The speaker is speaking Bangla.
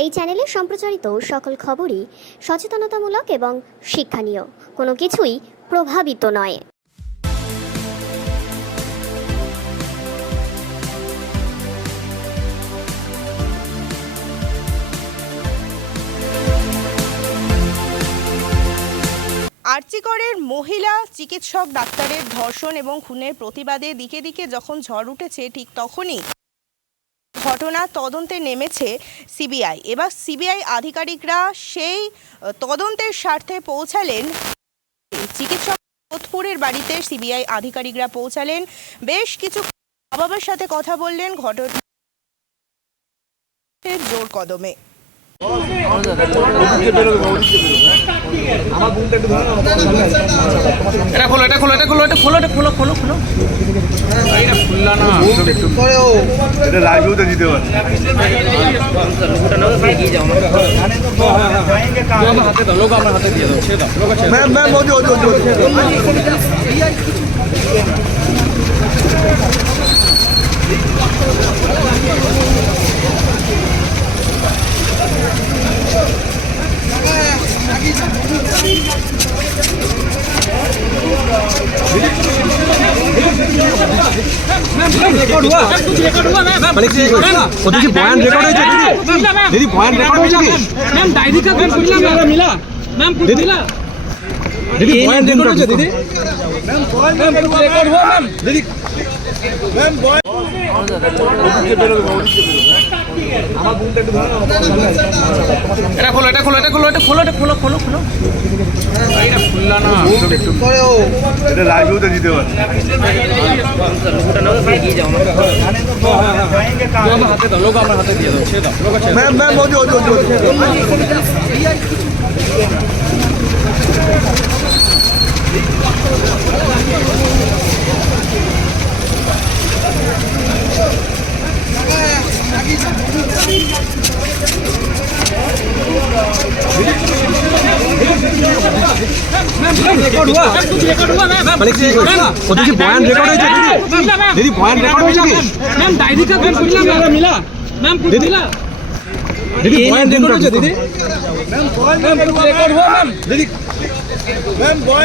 এই চ্যানেলে সম্প্রচারিত সকল খবরই সচেতনতামূলক এবং শিক্ষণীয়, কোনো কিছুই প্রভাবিত নয়। আরজিকরের মহিলা চিকিৎসক ডাক্তারের ধর্ষণ এবং খুনের প্রতিবাদে দিকে দিকে যখন ঝড় উঠেছে, ঠিক তখনই ঘটনা তদন্তে নেমেছে সিবিআই। এবার সিবিআই আধিকারিকরা সেই তদন্তের স্বার্থে পৌঁছালেন চিকিৎসক যোধপুরের বাড়িতে। সিবিআই আধিকারিকরা পৌঁছালেন, বেশ কিছু বাবার সাথে কথা বললেন, ঘটনা জোর কদমে। बयान रेकर्ड दीदी बयान रेकर्ड मैम डायरी का मिला मैम दीदी बयान रेकर्ड दीदी मैम रेकर्ड हुआ मैम दीदी मैम बयान रेकर्ड दीदी बयान रेकर्ड मैम डायरी का मिला मैम दीदी बयान रेकर्ड दीदी मैम रेकर्ड हुआ मैम दीदी मैम